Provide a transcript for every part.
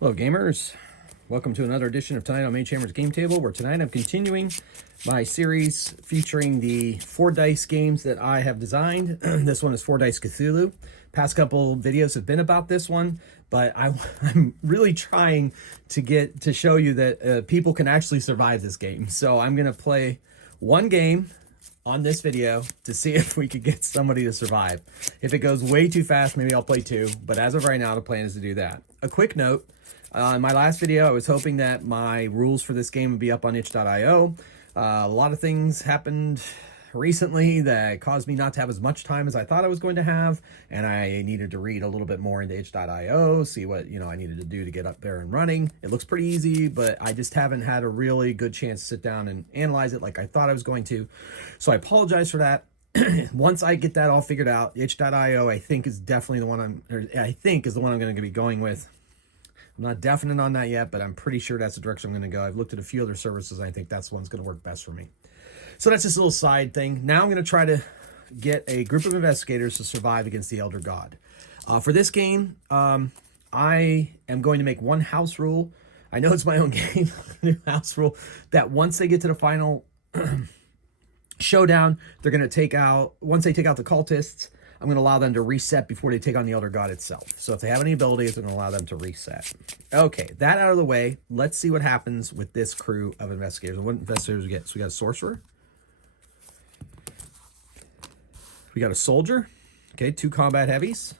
Hello gamers, welcome to another edition of Tonight on Mage Hammer's Game Table, where tonight I'm continuing my series featuring the 4 dice games that I have designed. This one is 4 Dice Cthulhu. Past couple videos have been about this one, but I'm really trying to show you that people can actually survive this game. So I'm going to play one game on this video to see if we could get somebody to survive. If it goes way too fast, maybe I'll play 2, but as of right now, the plan is to do that. A quick note, in my last video, I was hoping that my rules for this game would be up on itch.io. A lot of things happened recently that caused me not to have as much time as I thought I was going to have, and I needed to read a little bit more into itch.io, see what I needed to do to get up there and running. It looks pretty easy, but I just haven't had a really good chance to sit down and analyze it like I thought I was going to. So I apologize for that. Once I get that all figured out, itch.io I think is definitely the one I'm going to be going with. I'm not definite on that yet, but I'm pretty sure that's the direction I'm going to go. I've looked at a few other services, and I think that's the one's going to work best for me. So that's just a little side thing. Now I'm going to try to get a group of investigators to survive against the Elder God. For this game, I am going to make one house rule. I know it's my own game, house rule, that once they get to the final showdown, they're going to take out, once they take out the cultists, I'm going to allow them to reset before they take on the Elder God itself. So if they have any abilities, I'm going to allow them to reset. Okay, that out of the way, let's see what happens with this crew of investigators. What investigators we get? So we got a sorcerer. We got a soldier. Okay, 2 combat heavies.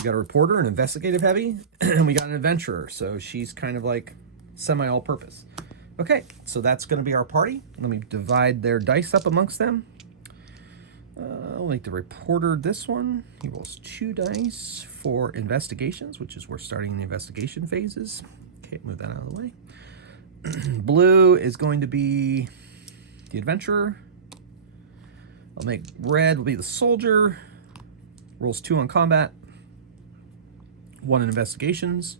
We got a reporter, an investigative heavy, and we got an adventurer. So she's kind of like semi-all-purpose. Okay, so that's going to be our party. Let me divide their dice up amongst them. I'll make the reporter this one. He rolls 2 dice for investigations, which is we're starting the investigation phases. Okay, move that out of the way. Blue is going to be the adventurer. I'll make red will be the soldier. Rolls 2 on combat. 1 in investigations.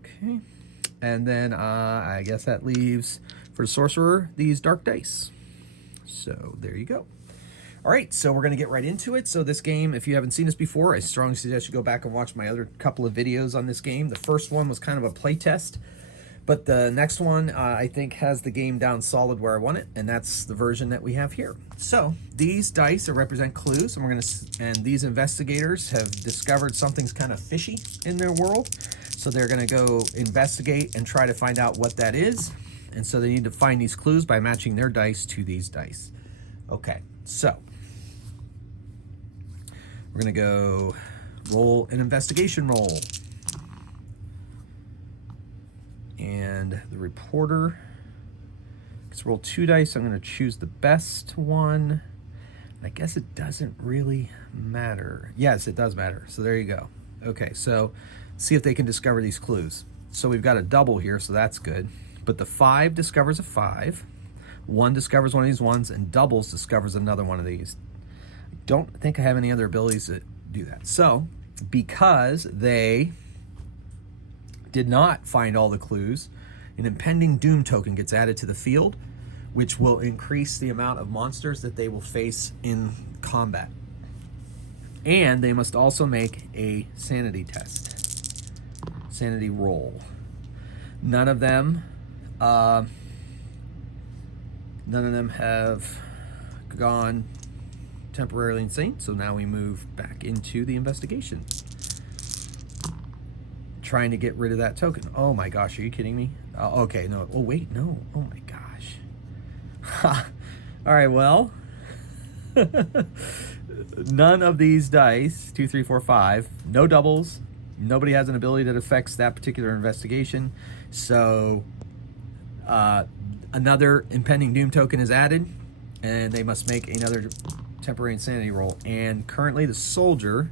Okay. And then I guess that leaves for the sorcerer these dark dice. So there you go. All right, so we're going to get right into it. So this game, if you haven't seen this before, I strongly suggest you go back and watch my other couple of videos on this game. The first one was kind of a play test, but the next one I think has the game down solid where I want it, and that's the version that we have here. So these dice represent clues, and these investigators have discovered something's kind of fishy in their world. So they're going to go investigate and try to find out what that is. And so they need to find these clues by matching their dice to these dice. Okay, so we're going to go roll an investigation roll. And the reporter gets roll 2 dice. I'm going to choose the best one. I guess it doesn't really matter. Yes, it does matter. So there you go. Okay, so see if they can discover these clues. So we've got a double here, so that's good. But the 5 discovers a 5. 1 discovers one of these ones, and doubles discovers another one of these. I don't think I have any other abilities that do that. So, because they did not find all the clues, an impending doom token gets added to the field, which will increase the amount of monsters that they will face in combat. And they must also make a sanity test. Sanity roll. None of them have gone temporarily insane, so now we move back into the investigation. Trying to get rid of that token. Oh my gosh, are you kidding me? Okay, no. Oh wait, no. Oh my gosh. All right, well, none of these dice, 2, 3, 4, 5, no doubles. Nobody has an ability that affects that particular investigation. So another impending doom token is added, and they must make another temporary insanity roll. And currently the soldier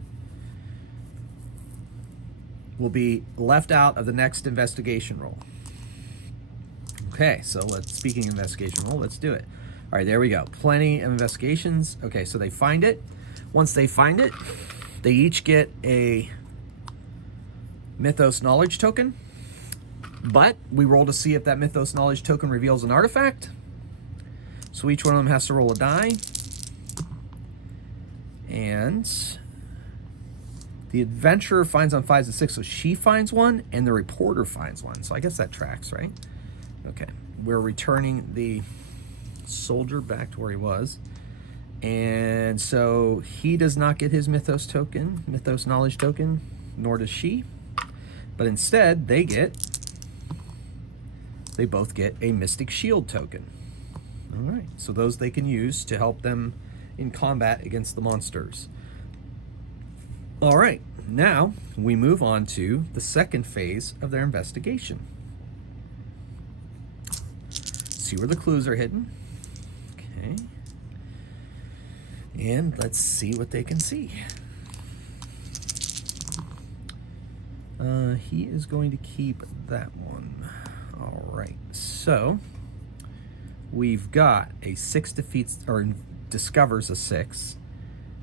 will be left out of the next investigation roll. Okay, so speaking of investigation roll, let's do it. All right, there we go. Plenty of investigations. Okay, so they find it. Once they find it, they each get a Mythos Knowledge token. But we roll to see if that Mythos Knowledge token reveals an artifact. So each one of them has to roll a die. And The adventurer finds on 5s and 6s, so she finds one, and the reporter finds one. So I guess that tracks, right? Okay, we're returning the soldier back to where he was. And so he does not get his mythos token, mythos knowledge token, nor does she. But instead, they both get a mystic shield token. All right, so those they can use to help them in combat against the monsters. All right, now we move on to the second phase of their investigation. See where the clues are hidden. Okay. And let's see what they can see. He is going to keep that one. All right, so we've got a 6 defeats or discovers a 6,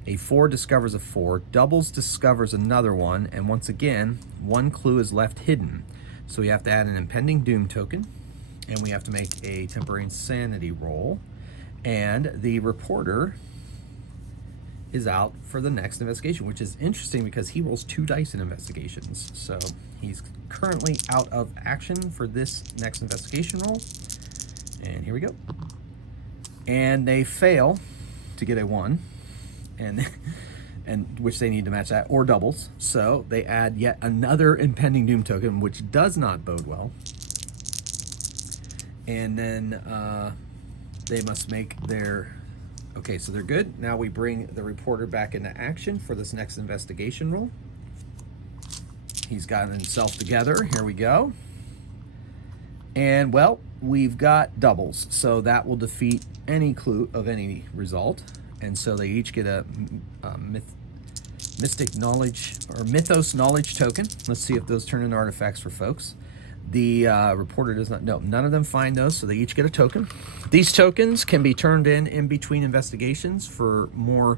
a 4 discovers a 4, doubles discovers another one, and once again, one clue is left hidden. So we have to add an impending doom token, and we have to make a temporary insanity roll, and the reporter is out for the next investigation, which is interesting because he rolls 2 dice in investigations. So he's currently out of action for this next investigation roll. And here we go. And they fail to get a 1, and which they need to match that, or doubles. So they add yet another impending doom token, which does not bode well. And then they must make their... Okay, so they're good. Now we bring the reporter back into action for this next investigation roll. He's gotten himself together. Here we go. And, well, we've got doubles, so that will defeat any clue of any result. And so they each get a mystic knowledge or mythos knowledge token. Let's see if those turn into artifacts for folks. The reporter does not know. None of them find those, so they each get a token. These tokens can be turned in between investigations for more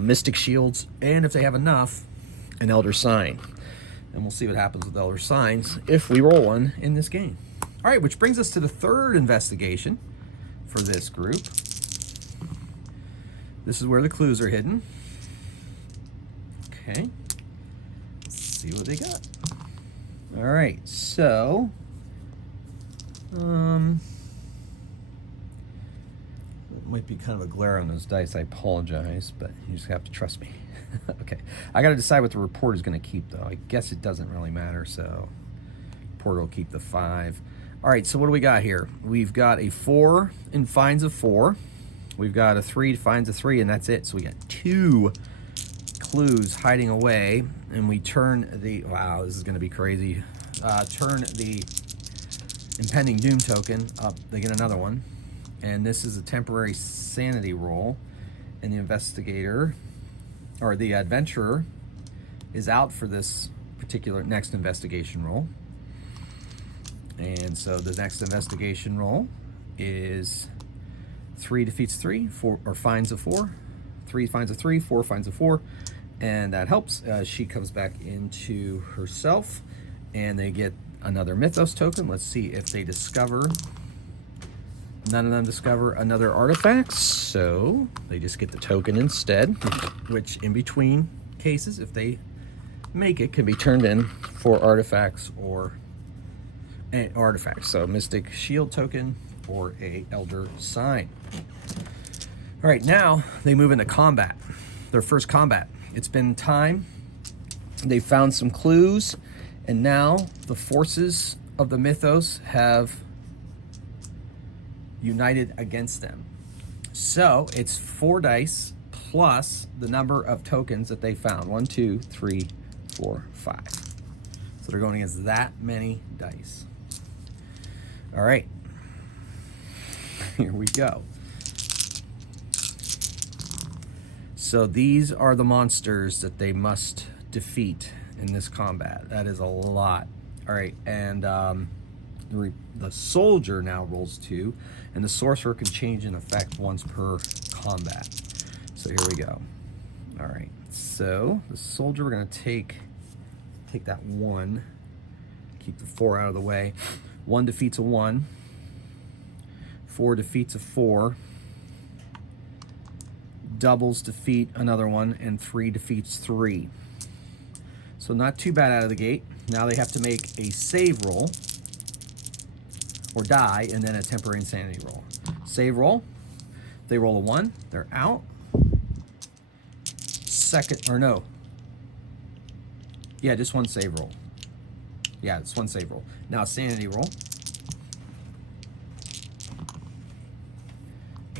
mystic shields, and if they have enough, an elder sign. And we'll see what happens with elder signs if we roll one in this game. All right, which brings us to the third investigation for this group. This is where the clues are hidden. Okay, let's see what they got. All right, so it might be kind of a glare on those dice. I apologize, but you just have to trust me. Okay, I got to decide what the report is going to keep, though. I guess it doesn't really matter, so reporter will keep the 5. All right, so what do we got here? We've got a 4 and finds a 4. We've got a 3, finds a 3, and that's it. So we got 2 clues hiding away, and we turn the... Wow, this is going to be crazy. Turn the impending doom token up. They get another one. And this is a temporary sanity roll. And the investigator... or the adventurer is out for this particular next investigation roll. And so the next investigation roll is 3 defeats 3, 4 or finds a 4, 3 finds a 3, 4 finds a 4, and that helps. She comes back into herself, and they get another mythos token. Let's see if they discover. None of them discover another artifact, so they just get the token instead, which in between cases, if they make it, can be turned in for artifacts or artifacts. So mystic shield token or a elder sign. All right, now they move into combat. Their first combat. It's been time. They found some clues, and now the forces of the mythos have united against them. So it's 4 dice plus the number of tokens that they found. 1, 2, 3, 4, 5. So they're going against that many dice. All right. Here we go. So these are the monsters that they must defeat in this combat. That is a lot. All right, and the soldier now rolls 2, and the sorcerer can change in effect once per combat. So here we go. All right, so the soldier, we're gonna take that 1, keep the 4 out of the way. 1 defeats a 1, 4 defeats a 4, doubles defeat another one, and 3 defeats 3. So not too bad out of the gate. Now they have to make a save roll, or die, and then a temporary insanity roll. Save roll. If they roll a 1, they're out. Second, or no. Yeah, just one save roll. Yeah, it's one save roll. Now sanity roll.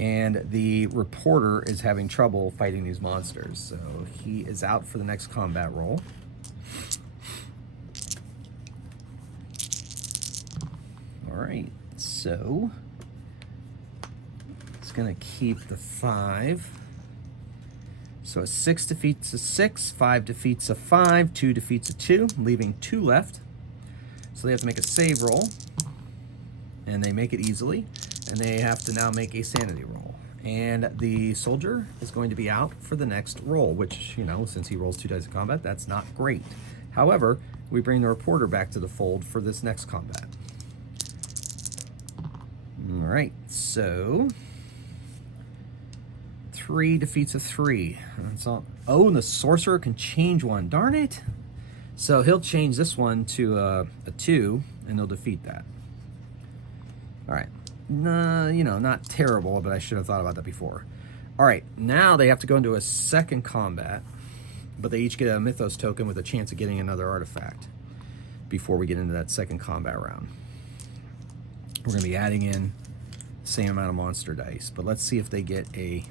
And the reporter is having trouble fighting these monsters, so he is out for the next combat roll. All right, so it's gonna keep the 5. So a 6 defeats a 6, 5 defeats a 5, 2 defeats a 2, leaving 2 left. So they have to make a save roll, and they make it easily, and they have to now make a sanity roll. And the soldier is going to be out for the next roll, which, you know, since he rolls 2 dice in combat, that's not great. However, we bring the reporter back to the fold for this next combat. All right, so 3 defeats a 3. That's all. Oh, and the sorcerer can change one. Darn it. So he'll change this one to a 2, and he'll defeat that. All right. Nah, you know, not terrible, but I should have thought about that before. All right, now they have to go into a second combat, but they each get a mythos token with a chance of getting another artifact before we get into that second combat round. We're going to be adding in the same amount of monster dice, but let's see if they get a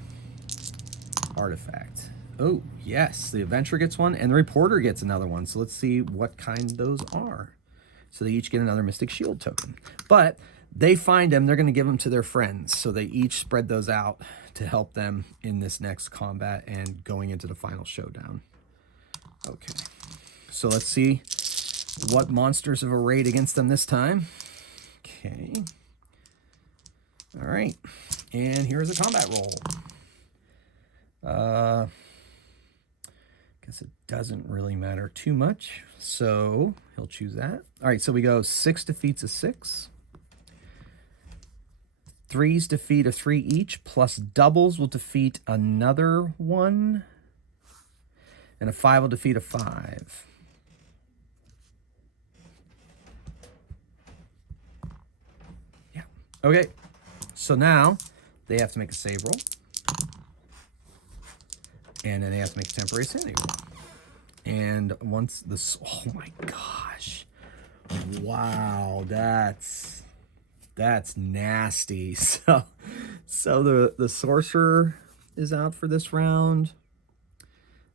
artifact. Oh, yes, the adventurer gets one, and the reporter gets another one. So let's see what kind those are. So they each get another Mystic Shield token. But they find them, they're going to give them to their friends. So they each spread those out to help them in this next combat and going into the final showdown. Okay, so let's see what monsters have arrayed against them this time. Okay. All right, and here's a combat roll. Guess it doesn't really matter too much, so he'll choose that. All right, so we go 6 defeats a 6. 3s defeat a 3 each, plus doubles will defeat another 1. And a 5 will defeat a 5. Yeah. Okay. So now they have to make a save roll. And then they have to make a temporary sanity roll. And once this, oh my gosh. Wow, that's nasty. So the sorcerer is out for this round.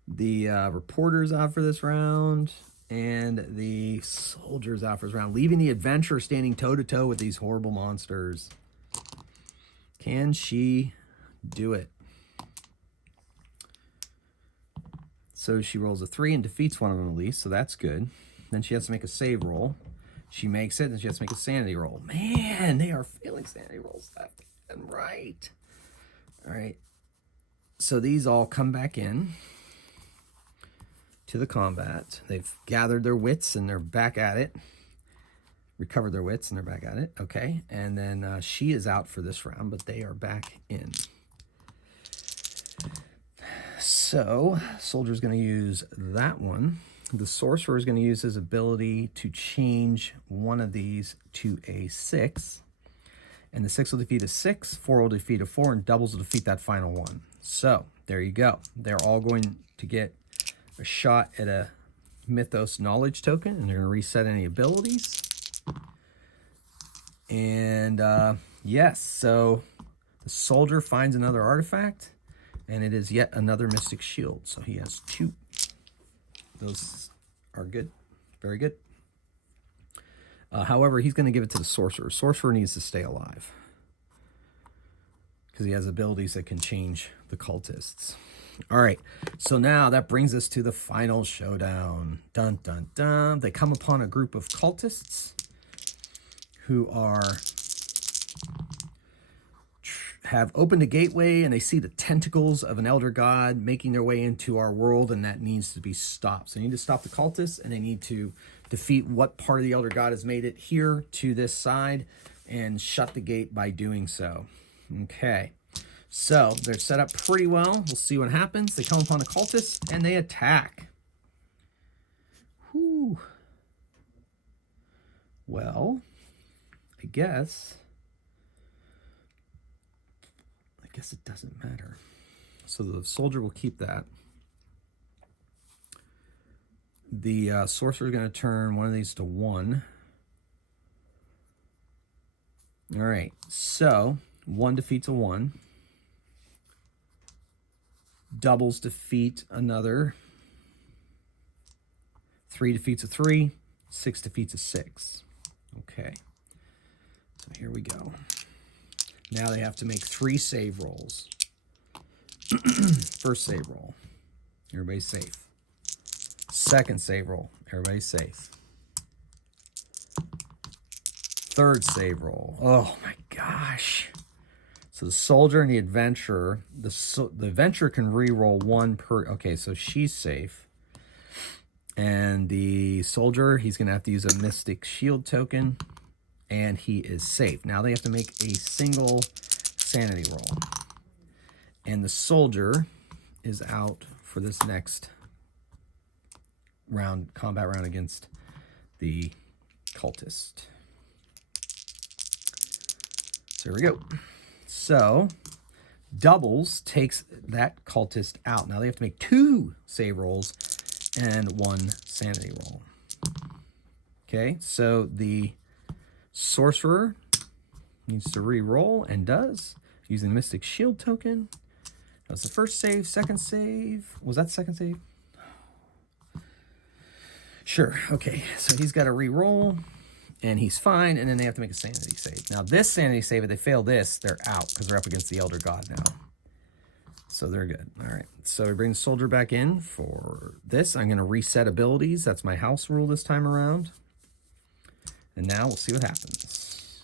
The reporter's out for this round. And the soldier's out for this round, leaving the adventurer standing toe-to-toe with these horrible monsters. Can she do it? So she rolls a 3 and defeats one of them at least, so that's good. Then she has to make a save roll. She makes it, and she has to make a sanity roll. Man, they are failing sanity rolls left and right. All right. So these all come back in to the combat. They've gathered their wits, and they're back at it. Recovered their wits, and they're back at it. Okay. And then she is out for this round, but they are back in. So, soldier's going to use that one. The sorcerer is going to use his ability to change one of these to a 6. And the 6 will defeat a 6, 4 will defeat a 4, and doubles will defeat that final one. So, there you go. They're all going to get a shot at a Mythos knowledge token, and they're going to reset any abilities. And, yes, so the soldier finds another artifact. And it is yet another Mystic Shield. So he has 2. Those are good. Very good. However, he's going to give it to the sorcerer. Sorcerer needs to stay alive, because he has abilities that can change the cultists. All right. So now that brings us to the final showdown. Dun, dun, dun. They come upon a group of cultists who have opened a gateway, and they see the tentacles of an elder god making their way into our world, and that needs to be stopped. So they need to stop the cultists, and they need to defeat what part of the elder god has made it here to this side and shut the gate by doing so. Okay, so they're set up pretty well. We'll see what happens. They come upon the cultists, and they attack. Ooh. Well, I guess it doesn't matter. So the soldier will keep that. The sorcerer is going to turn one of these to 1. All right, so 1 defeats a 1. Doubles defeat another. 3 defeats a 3. 6 defeats a 6. Okay, so here we go. Now they have to make 3 save rolls. First save roll, everybody's safe. Second save roll, everybody's safe. Third save roll. Oh my gosh. So the soldier and the adventurer, the adventurer can re-roll 1 per, okay, so she's safe. And the soldier, he's going to have to use a mystic shield token, and he is safe. Now they have to make a single sanity roll. And the soldier is out for this next round, combat round against the cultist. So here we go. So doubles takes that cultist out. Now they have to make 2 save rolls and 1 sanity roll. Okay, so the sorcerer needs to re-roll and does, using the mystic shield token. That was the first save. Second save. Was that the second save? Sure. Okay, so he's got to re-roll, and he's fine, and then they have to make a sanity save. Now, this sanity save, if they fail this, they're out, because they're up against the Elder God now. So they're good. All right, so we bring the soldier back in for this. I'm going to reset abilities. That's my house rule this time around. And now we'll see what happens.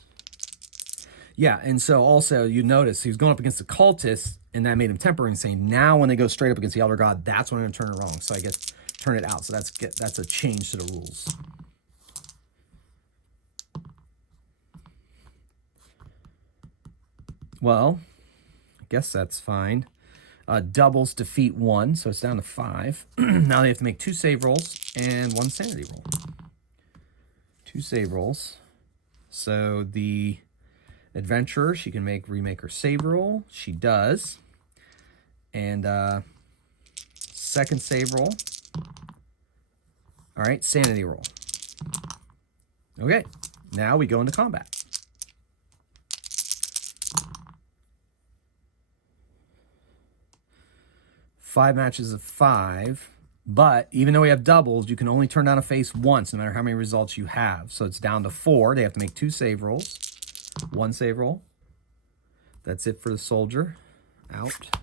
Yeah, and so also, you notice he was going up against the cultist, and that made him tempering, saying, now when they go straight up against the Elder God, that's when I'm going to turn it wrong. So I get turn it out. So that's a change to the rules. Well, I guess that's fine. Doubles defeat 1, so it's down to 5. Now they have to make 2 save rolls and 1 sanity roll. 2 save rolls. So the adventurer, she can remake her save roll. She does. And second save roll. All right, sanity roll. Okay, now we go into combat. Five matches of 5, but even though we have doubles, you can only turn down a face once, no matter how many results you have. So it's down to 4. They have to make 2 save rolls, 1 save roll. That's it for the soldier. Out.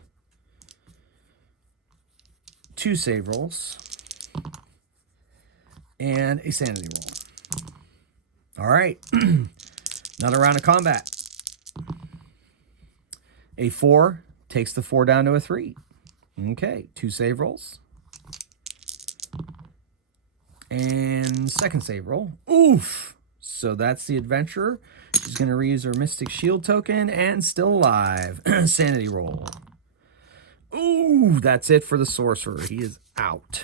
2 save rolls. And a sanity roll. All right. Another round of combat. A 4 takes the 4 down to a 3. Okay, 2 save rolls. And second save roll. Oof! So that's the adventurer. She's going to reuse her mystic shield token and still alive. Sanity roll. Ooh, that's it for the sorcerer. He is out.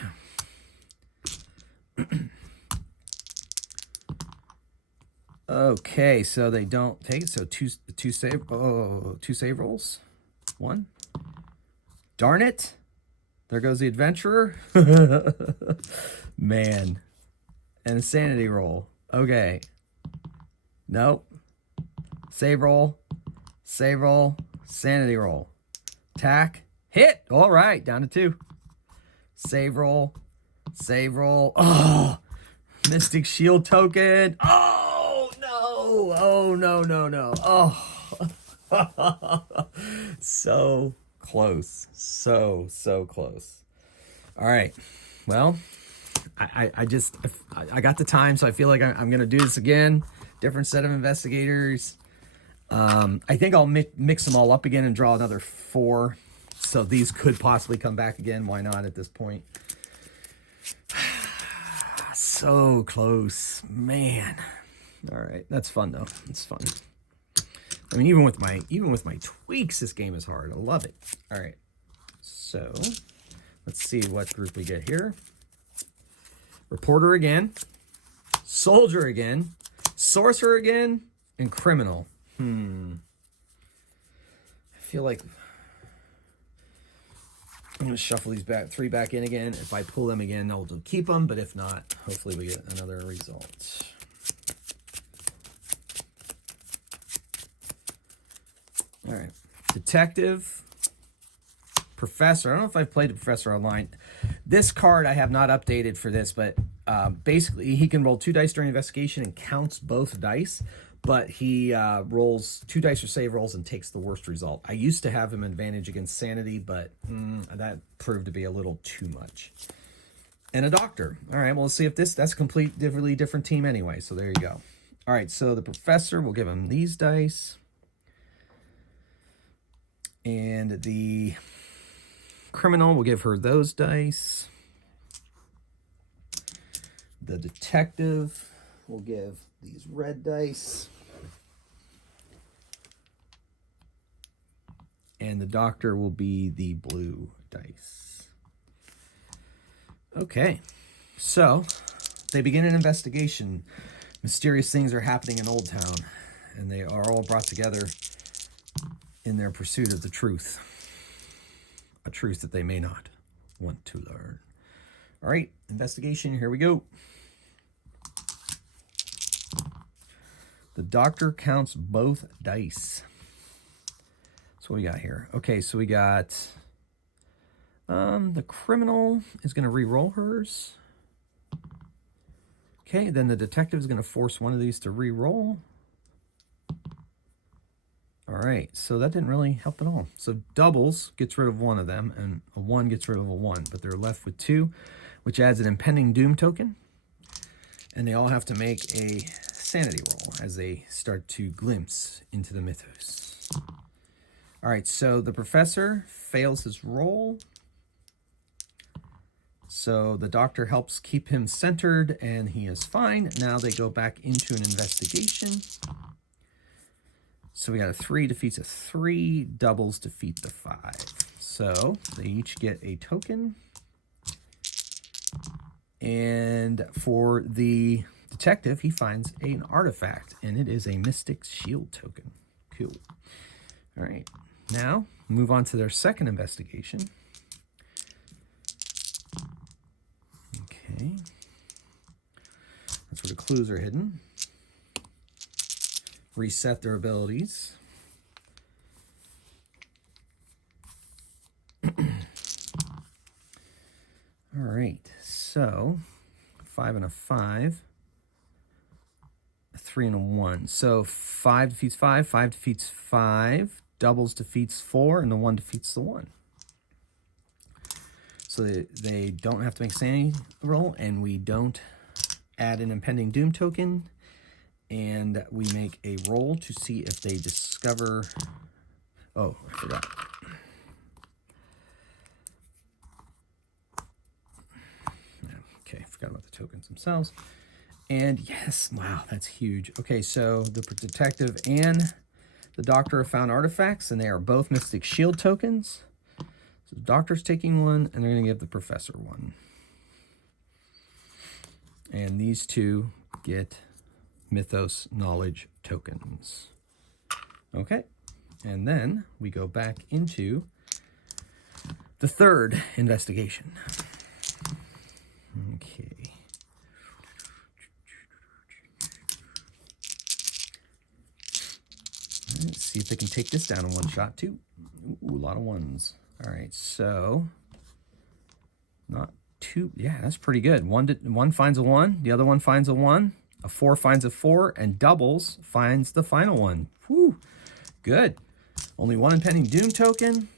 Okay, so they don't take it. So two save rolls. 1. Darn it. There goes the adventurer. Man. And a sanity roll. Okay. Nope. Save roll. Save roll. Sanity roll. Attack. Hit. All right. Down to 2. Save roll. Save roll. Oh. Mystic shield token. Oh, no. Oh, no, no, no. Oh. So close. So close. All right. Well, I got the time, so I feel like I'm going to do this again. Different set of investigators. I think I'll mix them all up again and draw another 4. So these could possibly come back again. Why not at this point? So close, man. All right, that's fun though. It's fun. I mean, even with my tweaks, this game is hard. I love it. All right, so let's see what group we get here. Reporter again, soldier again, sorcerer again, and criminal. I feel like I'm going to shuffle these three back in again. If I pull them again, I'll keep them, but if not, hopefully we get another result. All right. Detective, professor. I don't know if I've played the professor online. This card I have not updated for this, but basically he can roll 2 dice during investigation and counts both dice, but he rolls 2 dice for save rolls and takes the worst result. I used to have him advantage against sanity, but that proved to be a little too much. And a doctor. All right, well, let's see if that's a completely different team anyway, so there you go. All right, so the professor, we'll give him these dice. And the criminal, we'll give her those dice. The detective, we'll give these red dice. And the doctor will be the blue dice. Okay, so they begin an investigation. Mysterious things are happening in Old Town, and they are all brought together in their pursuit of the truth. A truth that they may not want to learn. All right, investigation, here we go. The doctor counts both dice. So what we got here? Okay, so we got the criminal is going to re-roll hers. Okay, then the detective is going to force one of these to re-roll. All right, so that didn't really help at all. So doubles gets rid of one of them, and a 1 gets rid of a 1, but they're left with 2, which adds an impending doom token. And they all have to make a sanity roll as they start to glimpse into the mythos. All right, so the professor fails his roll. So the doctor helps keep him centered, and he is fine. Now they go back into an investigation. So we got a 3 defeats a 3, doubles defeat the 5. So they each get a token. And for the detective, he finds an artifact, and it is a Mystic Shield token. Cool. All right, now move on to their second investigation. Okay. That's where the clues are hidden. Reset their abilities. All right, so 5 and a 5, a 3 and a 1. So 5 defeats 5, 5 defeats 5, doubles defeats 4, and the 1 defeats the 1. So they don't have to make sanity roll, and we don't add an impending doom token. And we make a roll to see if they discover... Oh, I forgot. Okay, forgot about the tokens themselves. And yes, wow, that's huge. Okay, so the detective and the doctor have found artifacts, and they are both Mystic Shield tokens. So the doctor's taking 1, and they're going to give the professor 1. And these 2 get Mythos Knowledge tokens. Okay, and then we go back into the third investigation. Okay. Let's see if they can take this down in one shot too. Ooh, a lot of 1s. All right, so not 2. Yeah, that's pretty good. One finds a 1, the other one finds a 1. A 4 finds a 4, and doubles finds the final one. Whew, good. Only 1 impending doom token.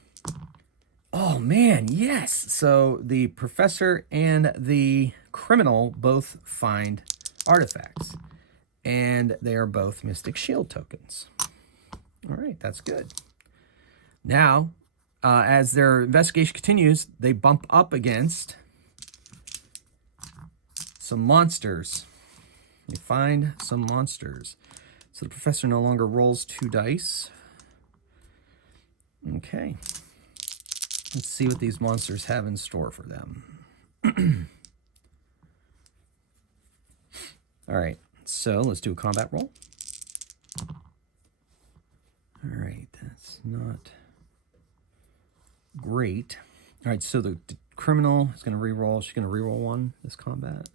Oh, man, yes. So the professor and the criminal both find artifacts, and they are both Mystic Shield tokens. All right, that's good. Now, as their investigation continues, they bump up against some monsters. You find some monsters. So the professor no longer rolls 2 dice. Okay. Let's see what these monsters have in store for them. All right, so let's do a combat roll. All right, that's not great. All right, so the criminal is going to re-roll. She's going to re-roll 1 this combat.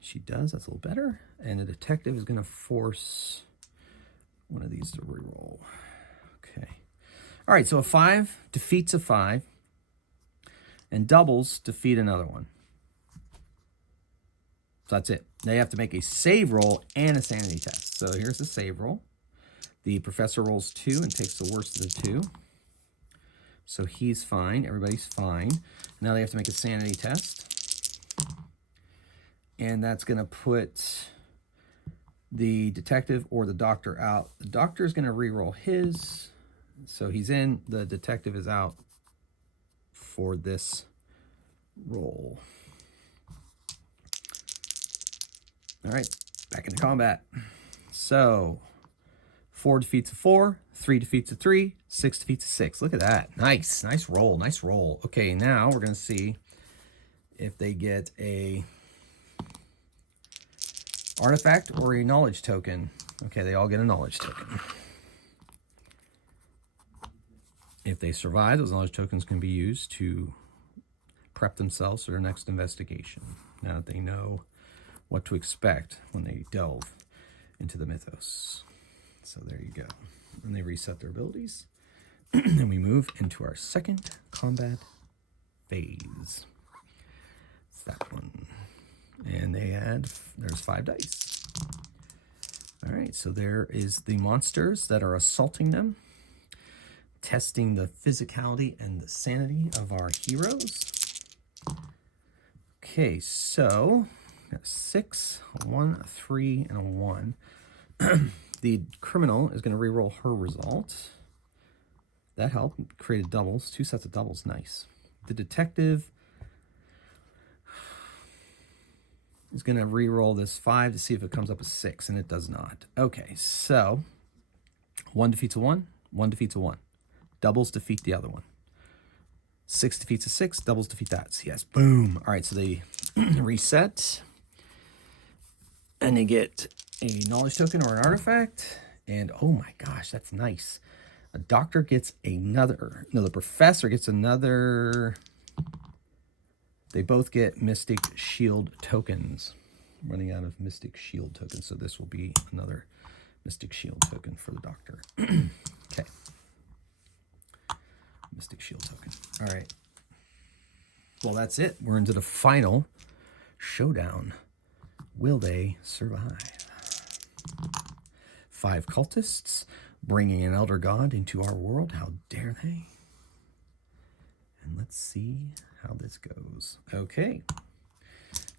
She does. That's a little better. And the detective is going to force one of these to re-roll. Okay. All right, so a 5 defeats a 5, and doubles defeat another one. So that's it. They have to make a save roll and a sanity test. So here's the save roll. The professor rolls 2 and takes the worst of the 2. So he's fine. Everybody's fine. Now they have to make a sanity test. And that's going to put the detective or the doctor out. The doctor is going to re-roll his. So he's in. The detective is out for this roll. All right, back into combat. So 4 defeats a 4, 3 defeats a 3, 6 defeats a 6. Look at that. Nice. Nice roll. Nice roll. Okay, now we're going to see if they get a artifact or a knowledge token. Okay, they all get a knowledge token. If they survive, those knowledge tokens can be used to prep themselves for their next investigation. Now that they know what to expect when they delve into the mythos. So there you go. And they reset their abilities. And we move into our second combat phase. It's that one. And they add, there's 5 dice. All right, so there is the monsters that are assaulting them, testing the physicality and the sanity of our heroes. Okay, so got a 6, a 1, a 3, and a 1. The criminal is going to re-roll her result. That helped. Created doubles. 2 sets of doubles. Nice. The detective is going to re-roll this 5 to see if it comes up a 6, and it does not. Okay, so 1 defeats a 1. 1 defeats a 1. Doubles defeat the other one. 6 defeats a 6. Doubles defeat that. So yes, boom. All right, so they reset. And they get a knowledge token or an artifact. And oh my gosh, that's nice. A doctor gets another. No, the professor gets another. They both get Mystic Shield tokens. I'm running out of Mystic Shield tokens, so this will be another Mystic Shield token for the doctor. Okay. Mystic Shield token. All right. Well, that's it. We're into the final showdown. Will they survive? 5 cultists bringing an elder god into our world. How dare they? And let's see how this goes. Okay.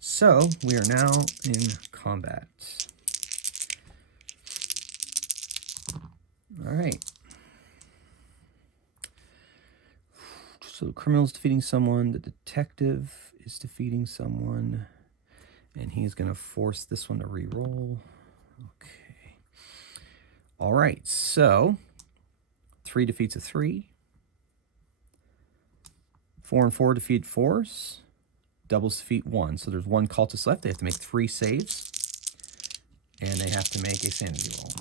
So we are now in combat. All right. So the criminal's defeating someone. The detective is defeating someone. And he's going to force this one to re-roll. Okay. All right. So 3 defeats a 3. 4 and 4 defeat 4s. Doubles defeat 1. So there's 1 cultist left. They have to make 3 saves. And they have to make a sanity roll.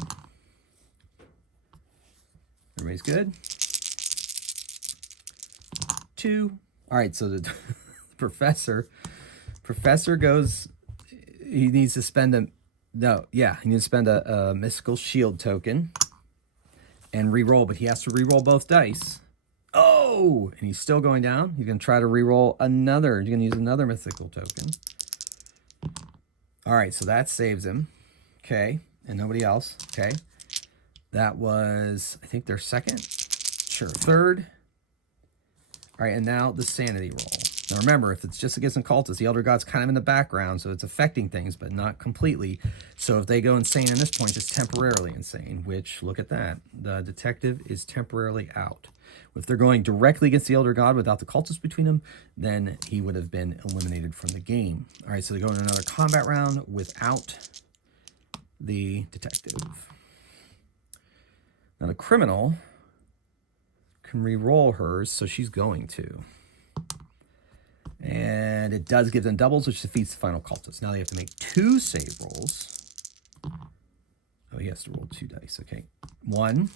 Everybody's good? 2. All right. So the professor goes... He needs to spend he needs to spend a mystical shield token and re-roll, but he has to re-roll both dice. Oh, and he's still going down. He's going to try to re-roll another. He's going to use another mystical token. All right, so that saves him. Okay, and nobody else. Okay, that was, I think, their second. Sure, third. All right, and now the sanity roll. Now remember, if it's just against occultists, the Elder God's kind of in the background, so it's affecting things, but not completely. So if they go insane in this point, it's temporarily insane, which, look at that. The detective is temporarily out. If they're going directly against the Elder God without the cultists between them, then he would have been eliminated from the game. All right, so they go in another combat round without the detective. Now the criminal can re-roll hers, so she's going to. And it does give them doubles, which defeats the final cultist. Now they have to make 2 save rolls. Oh, he has to roll 2 dice. Okay. 1,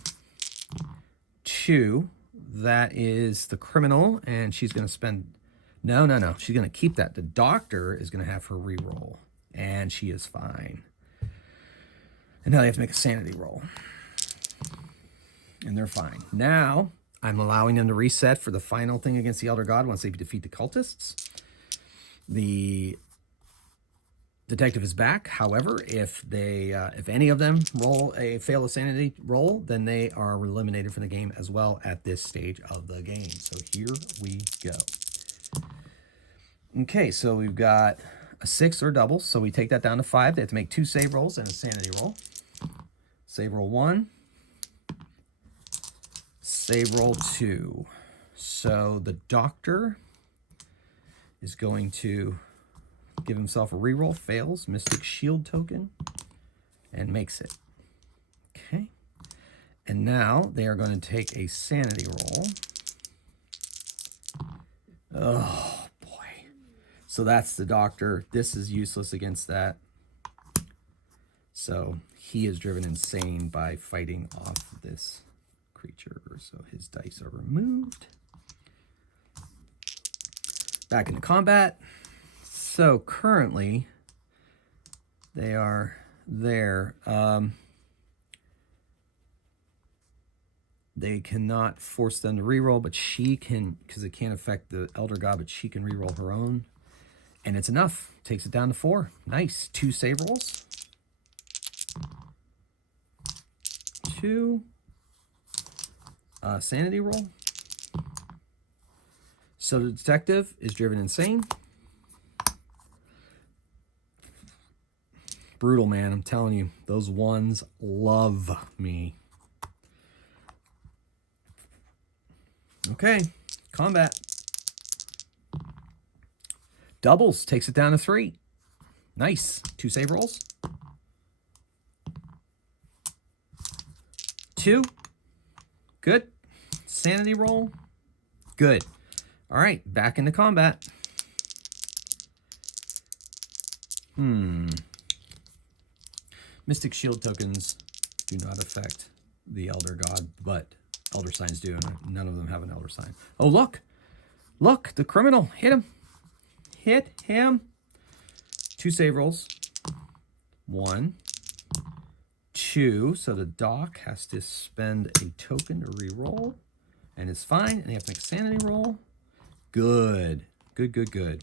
2. That is the criminal, and she's going to spend... No. She's going to keep that. The doctor is going to have her re-roll, and she is fine. And now they have to make a sanity roll. And they're fine. Now, I'm allowing them to reset for the final thing against the Elder God once they defeat the cultists. The detective is back. However, if any of them fail a sanity roll, then they are eliminated from the game as well at this stage of the game. So here we go. Okay, so we've got a 6 or double, so we take that down to 5. They have to make 2 save rolls and a sanity roll. Save roll 1. Save roll 2. So the doctor is going to give himself a reroll, fails, Mystic Shield token, and makes it. Okay. And now they are going to take a sanity roll. Oh, boy. So that's the doctor. This is useless against that. So he is driven insane by fighting off this creature. So his dice are removed. Back into combat. So currently they are there. They cannot force them to reroll, but she can, because it can't affect the Elder God, but she can reroll her own. And it's enough. Takes it down to 4. Nice. 2 save rolls. 2. Sanity roll. So the detective is driven insane. Brutal, man. I'm telling you. Those ones love me. Okay. Combat. Doubles. Takes it down to 3. Nice. 2 save rolls. 2. Good. Sanity roll. Good. All right. Back into combat. Mystic Shield tokens do not affect the Elder God, but Elder Signs do, and none of them have an Elder Sign. Oh, look. Look, the criminal. Hit him. Hit him. 2 save rolls. 1. 2. So the doc has to spend a token to re-roll, and it's fine. And they have to make a sanity roll. Good. Good.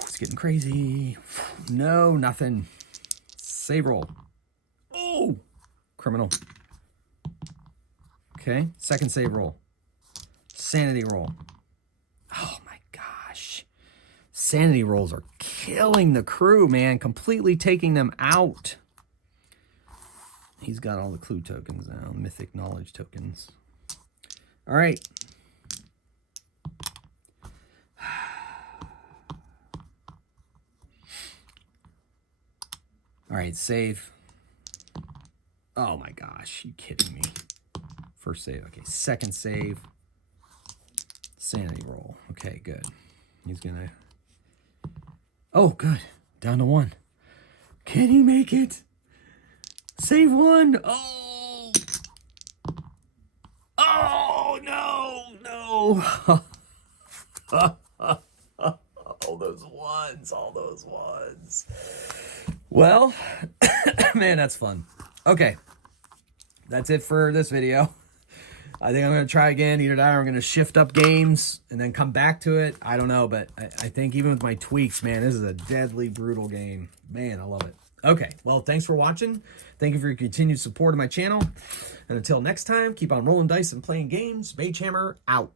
It's getting crazy. No, nothing. Save roll. Oh, criminal. Okay, second save roll. Sanity roll. Oh my gosh. Sanity rolls are killing the crew, man. Completely taking them out. He's got all the clue tokens now. Mythic knowledge tokens. All right. All right, save. Oh my gosh, you kidding me? First save, okay. Second save. Sanity roll. Okay, good. He's gonna... Oh, good. Down to 1. Can he make it? Save 1. Oh! Oh, no! All those ones. Well, man, that's fun. Okay. That's it for this video. I think I'm going to try again. Either that or I'm going to shift up games and then come back to it. I don't know, but I think even with my tweaks, man, this is a deadly brutal game. Man, I love it. Okay, well, thanks for watching. Thank you for your continued support of my channel. And until next time, keep on rolling dice and playing games. Mage Hammer out.